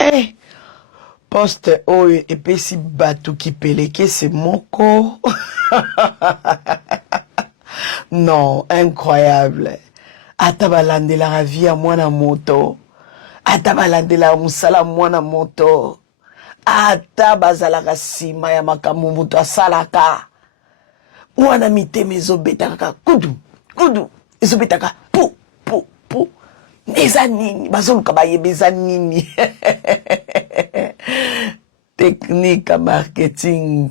Eh, poste oyo epesi bato kipeleke c'est moko. Non, incroyable. Ata balandelaka vie ya mwana moto. Ata balandelaka mosala mwana moto. Ata bazalaka nsima ya makambo moto asalaka. Mwana mitema ezobetaka kudu kudu ezobetaka pu pu pu. Eza nini bazoluka bayeba eza nini. Technique à marketing,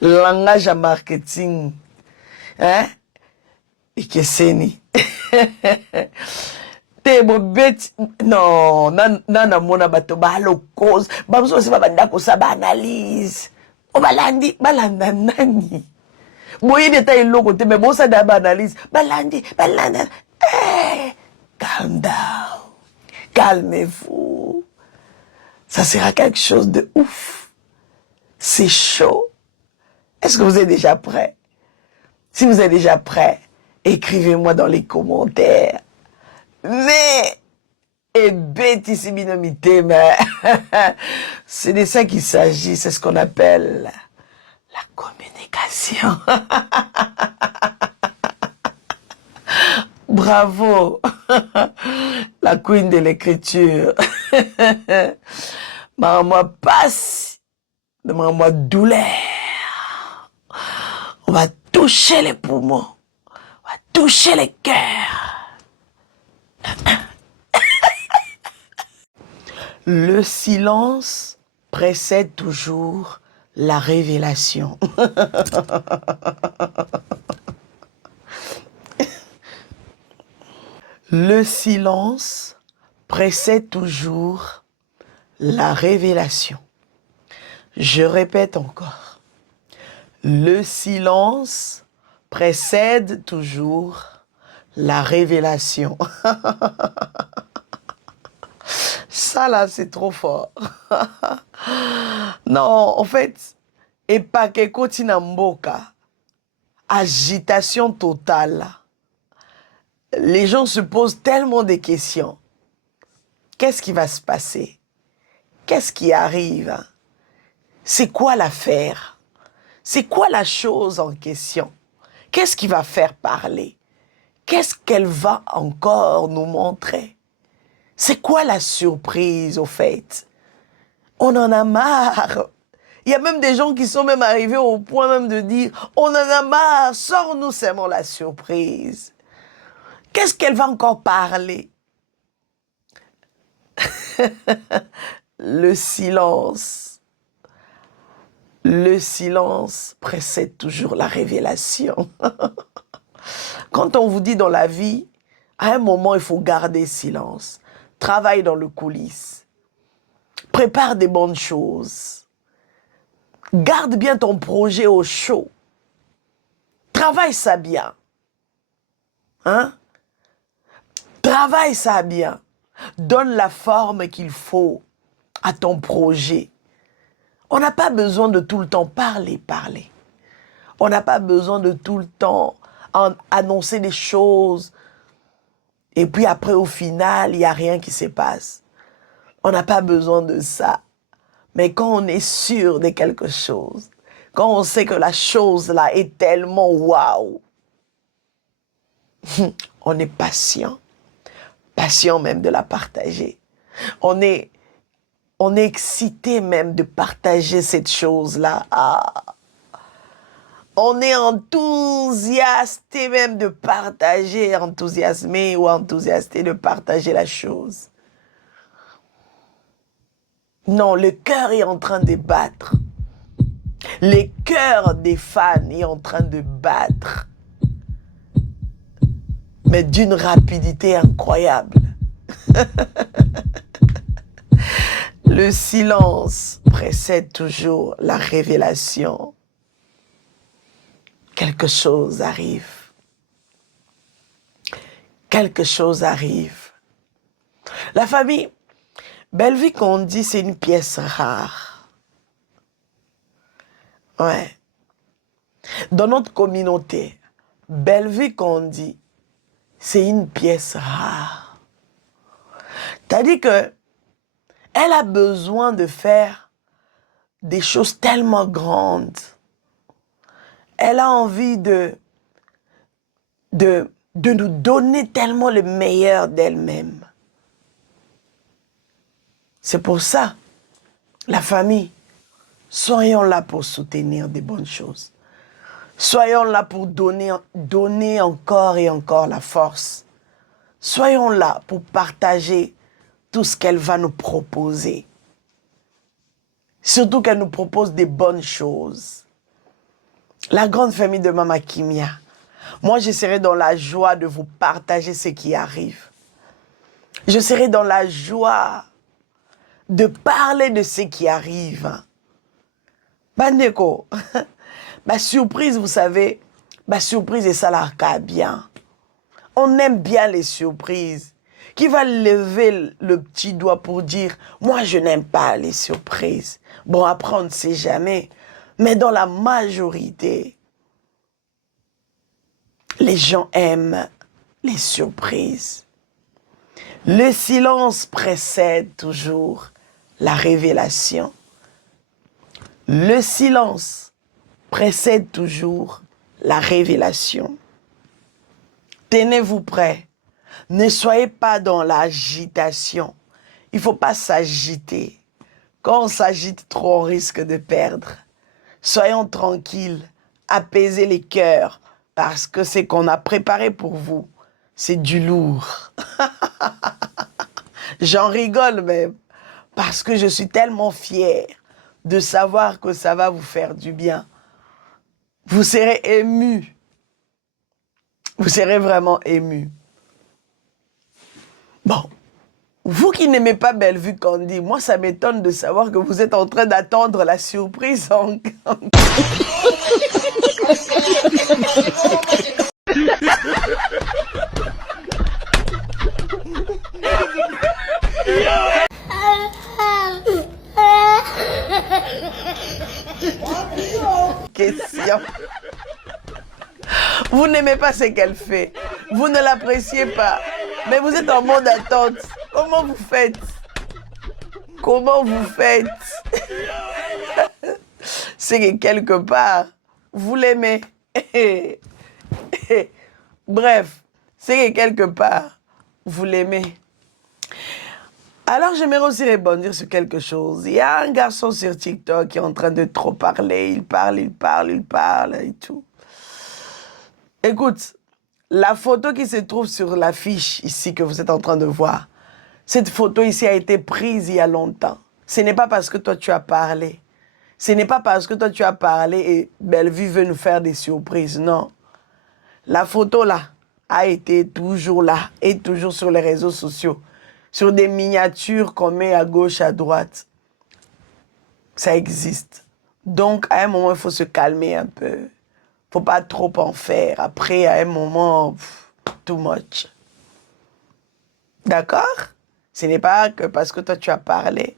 langage à marketing, hein? Et que c'est ni. Te bobet non nana mona bato balo cause bamso se babanda ko sa ba analyse o balandi balanda nani boye deta iloko te me bosa da ba analyse balandi balanda. Calm down, calmez-vous. Ça sera quelque chose de ouf. C'est chaud. Est-ce que vous êtes déjà prêts? Si vous êtes déjà prêts, écrivez-moi dans les commentaires. Mais, et bêtise binomité, mais c'est de ça qu'il s'agit. C'est ce qu'on appelle la communication. Bravo, la queen de l'écriture. Maman passe, maman douleur. On va toucher les poumons, on va toucher les cœurs. Le silence précède toujours la révélation. Le silence précède toujours la révélation. Je répète encore. Le silence précède toujours la révélation. Ça là, c'est trop fort. Non, en fait, et pas que Kotinamboka, agitation totale. Les gens se posent tellement de questions. Qu'est-ce qui va se passer? Qu'est-ce qui arrive? C'est quoi l'affaire? C'est quoi la chose en question? Qu'est-ce qui va faire parler? Qu'est-ce qu'elle va encore nous montrer? C'est quoi la surprise au fait? On en a marre. Il y a même des gens qui sont même arrivés au point même de dire on en a marre, sors-nous seulement la surprise. Qu'est-ce qu'elle va encore parler? Le silence. Le silence précède toujours la révélation. Quand on vous dit dans la vie, à un moment, il faut garder silence. Travaille dans le coulisses. Prépare des bonnes choses. Garde bien ton projet au chaud. Travaille ça bien. Hein? Travaille ça bien. Donne la forme qu'il faut à ton projet. On n'a pas besoin de tout le temps parler. On n'a pas besoin de tout le temps annoncer des choses. Et puis après, au final, il n'y a rien qui se passe. On n'a pas besoin de ça. Mais quand on est sûr de quelque chose, quand on sait que la chose là est tellement waouh, on est patient. Patient même de la partager. On est excité même de partager cette chose-là. Ah. On est enthousiasté même de partager, enthousiasmé ou enthousiasté de partager la chose. Non, le cœur est en train de battre. Le cœur des fans est en train de battre. Mais d'une rapidité incroyable. Le silence précède toujours la révélation. Quelque chose arrive. Quelque chose arrive. La famille, Belle-Vie qu'on dit, c'est une pièce rare. Ouais. Dans notre communauté, Belle-Vie qu'on dit, c'est une pièce rare. C'est-à-dire que Elle a besoin de faire des choses tellement grandes. Elle a envie de nous donner tellement le meilleur d'elle-même. C'est pour ça, la famille, soyons là pour soutenir des bonnes choses. Soyons là pour donner encore et encore la force. Soyons là pour partager tout ce qu'elle va nous proposer. Surtout qu'elle nous propose des bonnes choses. La grande famille de Mama Kimia. Moi, je serai dans la joie de vous partager ce qui arrive. Je serai dans la joie de parler de ce qui arrive. Bandeko, ma surprise, vous savez, ma surprise est ça là, bien. On aime bien les surprises. Qui va lever le petit doigt pour dire, moi je n'aime pas les surprises. Bon, après on ne sait jamais, mais dans la majorité, les gens aiment les surprises. Le silence précède toujours la révélation. Le silence précède toujours la révélation. Tenez-vous prêts. Ne soyez pas dans l'agitation. Il ne faut pas s'agiter. Quand on s'agite trop, on risque de perdre. Soyons tranquilles, apaisez les cœurs, parce que ce qu'on a préparé pour vous, c'est du lourd. J'en rigole même, parce que je suis tellement fière de savoir que ça va vous faire du bien. Vous serez émus. Vous serez vraiment émus. Bon, vous qui n'aimez pas Bellevue Candy, moi ça m'étonne de savoir que vous êtes en train d'attendre la surprise en... Question. Vous n'aimez pas ce qu'elle fait. Vous ne l'appréciez pas. Mais vous êtes en mode attente. Comment vous faites? Comment vous faites? C'est que quelque part, vous l'aimez. Bref, c'est que quelque part, vous l'aimez. Alors, j'aimerais aussi rebondir sur quelque chose. Il y a un garçon sur TikTok qui est en train de trop parler. Il parle et tout. Écoute, la photo qui se trouve sur l'affiche ici que vous êtes en train de voir, cette photo ici a été prise il y a longtemps. Ce n'est pas parce que toi tu as parlé. Ce n'est pas parce que toi tu as parlé et Bellevue veut nous faire des surprises. Non. La photo là a été toujours là et toujours sur les réseaux sociaux. Sur des miniatures qu'on met à gauche, à droite. Ça existe. Donc, à un moment, il faut se calmer un peu. Il ne faut pas trop en faire. Après, à un moment, too much. D'accord? Ce n'est pas que parce que toi, tu as parlé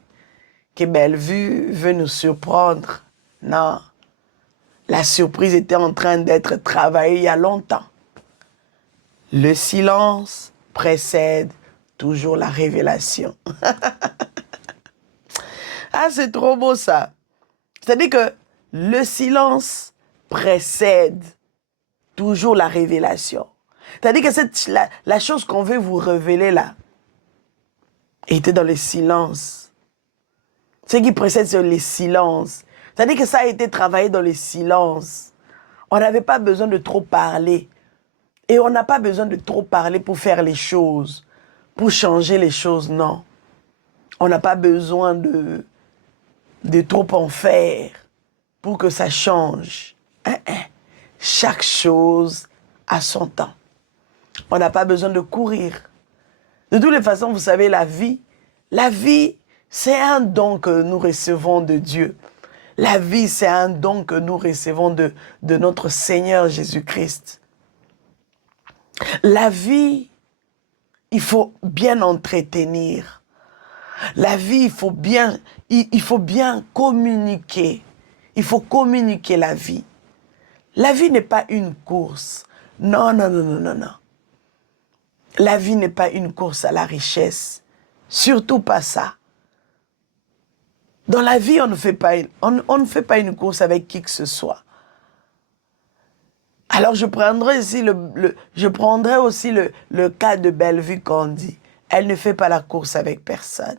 que Bellevue veut nous surprendre. Non. La surprise était en train d'être travaillée il y a longtemps. Le silence précède toujours la révélation. Ah, c'est trop beau ça. C'est-à-dire que le silence précède toujours la révélation. C'est-à-dire que la chose qu'on veut vous révéler là était dans le silence. Ce qui précède, c'est le silence. C'est-à-dire que ça a été travaillé dans le silence. On n'avait pas besoin de trop parler. Et on n'a pas besoin de trop parler pour faire les choses. Pour changer les choses, non. On n'a pas besoin de trop en faire pour que ça change. Chaque chose a son temps. On n'a pas besoin de courir. De toutes les façons, vous savez, la vie, c'est un don que nous recevons de Dieu. La vie, c'est un don que nous recevons de notre Seigneur Jésus-Christ. La vie, il faut bien entretenir. La vie, il faut bien communiquer. Il faut communiquer la vie. La vie n'est pas une course. Non, non, non, non, non, non. La vie n'est pas une course à la richesse. Surtout pas ça. Dans la vie, on ne fait pas une course avec qui que ce soit. Alors je prendrai aussi le cas de Bellevue Candy. Elle ne fait pas la course avec personne.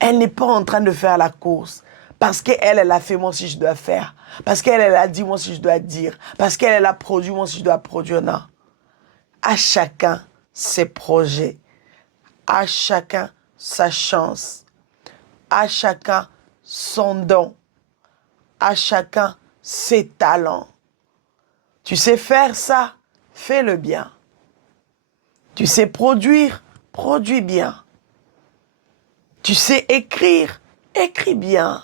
Elle n'est pas en train de faire la course parce qu'elle, elle a fait, moi aussi je dois faire. Parce qu'elle, elle a dit, moi aussi je dois dire. Parce qu'elle, elle a produit, moi aussi je dois produire. Non. À chacun ses projets. À chacun sa chance. À chacun son don. À chacun ses talents. Tu sais faire ça, fais-le bien. Tu sais produire, produis bien. Tu sais écrire, écris bien.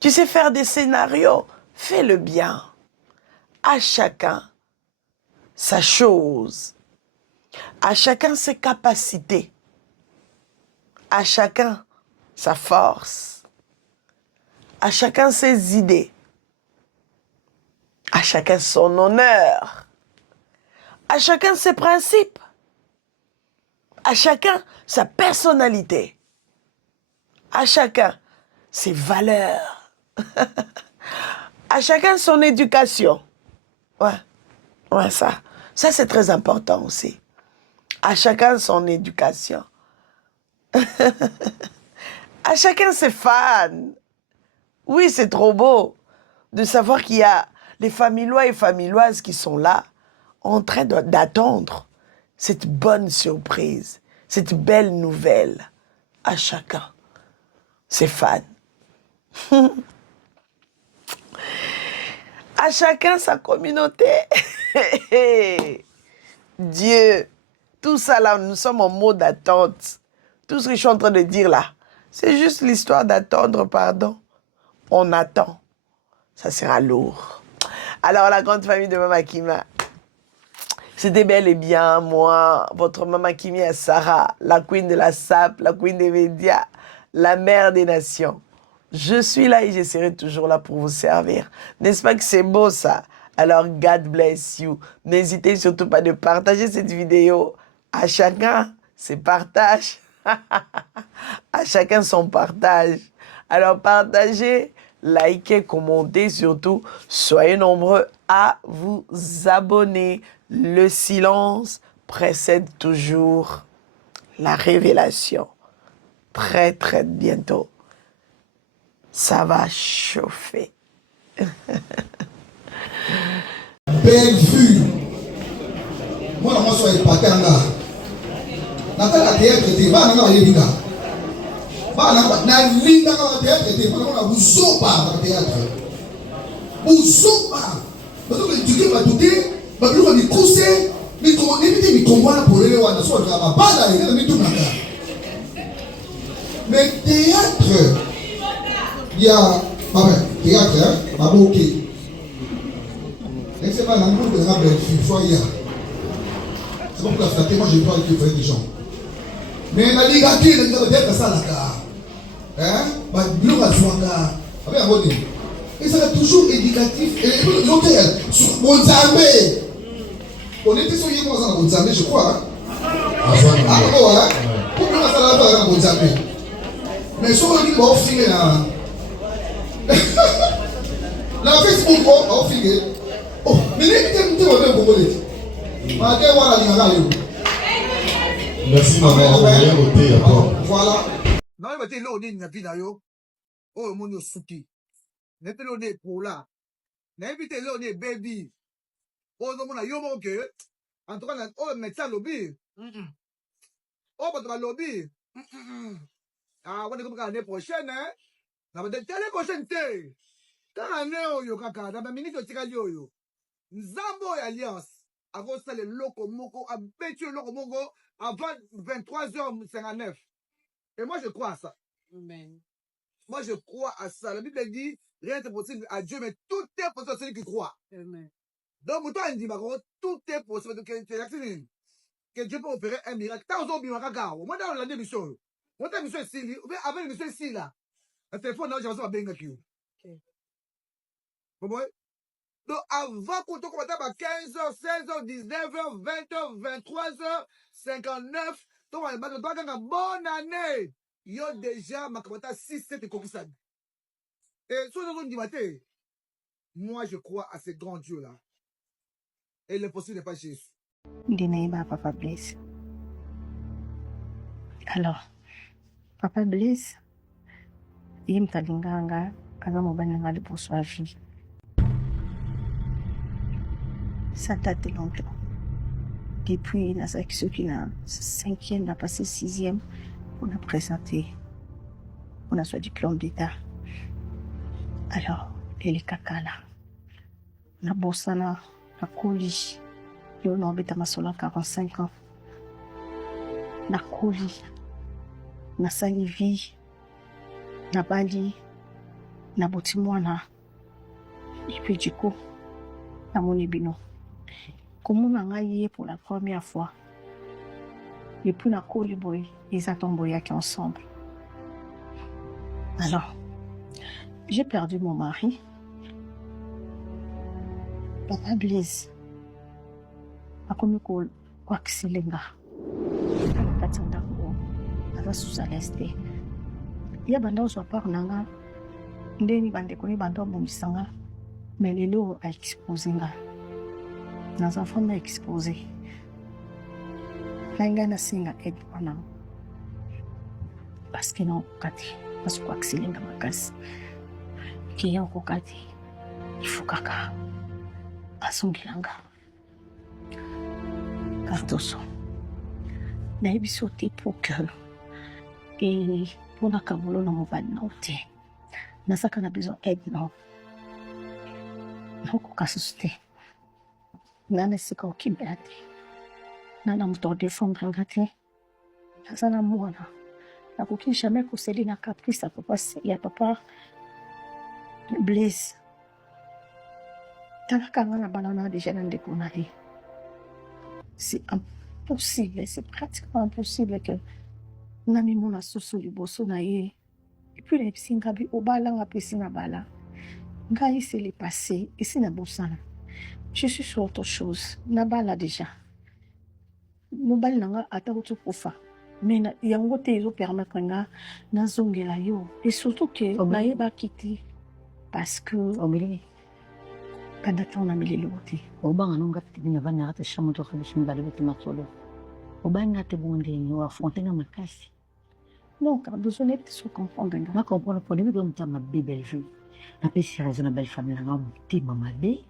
Tu sais faire des scénarios, fais-le bien. À chacun sa chose. À chacun ses capacités. À chacun sa force. À chacun ses idées. À chacun son honneur. À chacun ses principes. À chacun sa personnalité. À chacun ses valeurs. À chacun son éducation. Ouais, ça c'est très important aussi. À chacun son éducation. À chacun ses fans. Oui, c'est trop beau de savoir qu'il y a les famillois et familloises qui sont là, en train d'attendre cette bonne surprise, cette belle nouvelle. À chacun ses fans. À chacun sa communauté. Dieu, tout ça là, nous sommes en mode d'attente. Tout ce que je suis en train de dire là, c'est juste l'histoire d'attendre, pardon. On attend. Ça sera lourd. Alors, la grande famille de Mama Kima, c'était bel et bien moi, votre Mama Kimia Sarah, la queen de la SAP, la queen des médias, la mère des nations. Je suis là et je serai toujours là pour vous servir. N'est-ce pas que c'est beau ça? Alors, God bless you. N'hésitez surtout pas de partager cette vidéo. À chacun ses partages. À chacun son partage. Alors, partagez, likez, commentez surtout. Soyez nombreux à vous abonner. Le silence précède toujours la révélation. Très, très bientôt. Ça va chauffer. Belle vue. Moi, je suis épaté en là. Dans la théâtre, je suis pas dans la linga. Pas dans la linga dans la théâtre, je suis pas dans la bouzoba dans la théâtre. Bouzoba. Parce que tu dis, bah, tout est, bah, tu vas me pousser, mais comment éviter mes combats pour les lois, soit la bala, il y a des tout naka. Mais théâtre, il y a, théâtre, hein, ok. Et c'est pas dans le monde de la belle fille, soyez là. C'est pas pour la flatter, moi j'ai peur avec les des gens. Mais la ligature, il y a peut-être ça là. Hein? Bah, l'eau a soin là. Avec un bon nez. Et ça va toujours éducatif. Et l'hôtel, mon zambé. On était sur Yémo dans mon zambé, je crois. Hein? Ah, bon, hein? Pourquoi ça va pas dans mon zambé? Mais sur le livre, on finit là. La Facebook, on finit. Oh, mais l'éviter, on va bien merci maman, voilà. Non, il va dire là, il yo. Oh, mon yo suki. N'est pas là pour là. N'est pas là baby. Oh, non, mon yo mon que. En tout cas, oh, médecin lobby. Oh, pas de lobby. Ah, on est comme l'année prochaine, hein. L'année prochaine, t'es. Quand l'année yo kaka, dans ma minute au tika yo. Nzambo alliance. Avant ça, le loco moko a battu le loco moko avant 23h59. Et moi, je crois à ça. Amen. Moi, je crois à ça. La Bible dit, rien n'est possible à Dieu, mais tout est possible à celui qui croit. Amen. Donc, pour toi, il dit, tout est possible. Que Dieu peut opérer un miracle. T'as osé bien regarder. Moi, dans la démission, moi, dans la mission ici, avec la mission ici, là, le téléphone, j'ai besoin de bien qui. Vous voyez? Donc, avant qu'on te commence à 15h, 16h, 19h, 20h, 23h, 59, donc, on va bonne année. Yo déjà, ma kamata 6-7 kokisad. Et sur le du matin, moi je crois à ce grand Dieu-là. Et l'impossible n'est pas Jésus. Ndinaimba Papa Blaise. Alors, Papa Blaise, il mtalinganga kaza mobali nanga liboso ya vie. Ça date de longtemps. Depuis nazaki soki na 5e, na passé 6e, on a présenté, on a soit diplôme d'état. Alors, ele kakala. Na bosana, na koli. Yo na obeta masola 45 ans. Na koli. Na sali vie. Na bali. Na boti mwana. Et puis du coup, na moni bino. Comment on a eu pour la première fois? Et puis na koli boy, ils attendent qui ensemble. Alors, j'ai perdu mon mari. Papa Blaise. Akomi ko wakiselenga. Katanda ko. Ava sous aleste. Ya banda oswa par nanga. Ndeni bande koni banda bomisanga. Mais lelo a exposé nga. Nos enfants m'ont exposé. Nanga na singa aide wana. Parce que non kati. Parce que wakiselenga makasi. Kiya ko kati. Il faut kaka. Asungilanga. Cardoso. Nayebi sauté pour que. Et pour la kabolo na mobile na ote. Nasaka na besoin aide non. Noko kasuste. Nana sika okibelate. Nana muto défendre ngate. Nasana mwana. Nakoki jamais kuseli na caprice à papa ya papa Blaise. Talaka ngana banana déjà dans des konari. C'est impossible, c'est pratiquement impossible que nami mona soso liboso na ye. Et puis les psingabi obala nga pesina bala. Ngai c'est le passé, ici na bosana. Je suis sur autre chose. Na bala déjà. Mobali nanga ata kufa. Mais yango te izo permettre nga na zongela yo. Et surtout que na yeba kiti parce que Omili. pendant qu'on a mis les lotis. Obanga nunga tina vanya hata shamuto khabishim balibeti matsolo. Obanga te bonde ni wa fontenga makasi. Non, car besoin de se comprendre. Ma comprendre pour lui comme ta ma belle vie. La pesi raison na belle famille na ngam mama be.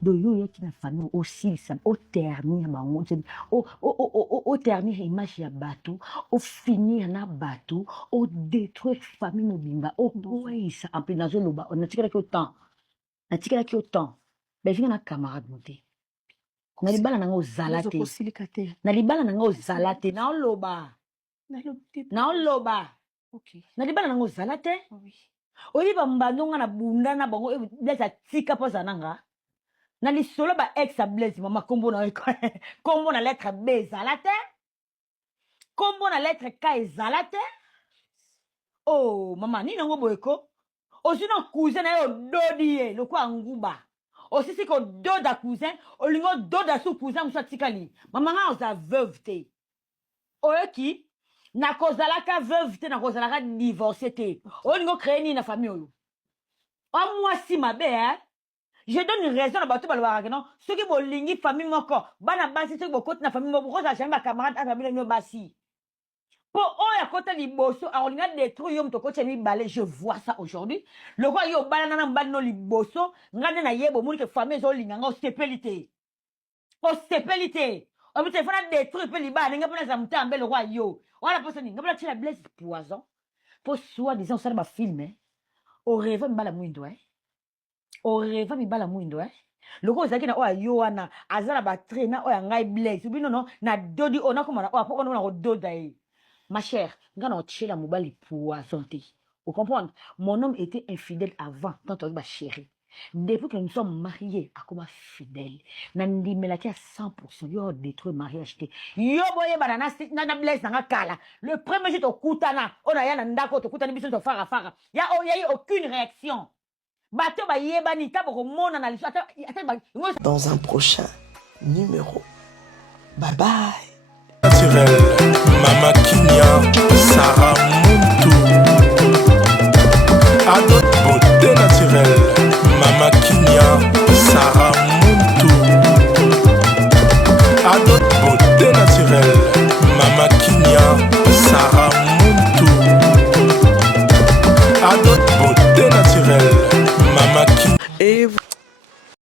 Do yo yaki na famille aussi ça au terminer bango au terminer image ya bateau au finir na bateau au détruire famille mobimba au koisa en plein dans le ba on a tiré que autant na tika ki autant ben vinga na camarade monté na libala na ngo zalate na libala na ngo zalate na loba OK na libala na ngo zalate oui oyi ba mbandonga na bunda na bango blesa tika poza nanga na lisolo ba ex a Blaise mama kombo na kombo na lettre B zalate kombo na lettre K zalate oh mama ni nango boyeko aussi non cousin na yo dodi ye le kwa nguba aussi c'est que doda cousin olingo doda sous cousin musa tikali mama nga oza veuve te oyoki na kozalaka veuve te na kozalaka divorcé te olingo créer ni na famille oyo o moi si mabe hein je donne une raison à bateau balwa non ceux qui bolingi famille moko bana basi ceux qui bokoti na famille moko ko jamais camarade à famille no basi pour oya kota liboso a olinga détruire yo mtoko tshemi balé je vois ça aujourd'hui le roi yo balana na mbano liboso ngane na yebo muni que famille zo linga ngo sepelité o mute fana détruire pe libana nga pona za mtambe le roi yo wala posa ni ngabla tshela Blaise poison pour soi disant ça ba film au rêve mbala mwindo au rêve mbala mwindo le roi zaki na o yo wana azala ba traîner o ya ngai Blaise bino non na dodi ona komana o poko na doda ma chère, quand on la mobile poison. Vous comprenez? Mon homme était infidèle avant, quand on dit ma chérie. Depuis que nous sommes mariés, à comment fidèle. Nandi melati à 100%. Yo détruit mariage. Yo boye banana na Blaise na kala. Le premier jour au kutana, on a yana ndako to kutani biso to fara. Y a eu aucune réaction. Bato ba yebani ta boko mona na liso. Dans un prochain numéro. Bye bye. Naturel, Mama Kinya. Sarah Muntu. Adot beauté naturelle. Mama Kinya, Sarah Muntu. Adot beauté naturelle.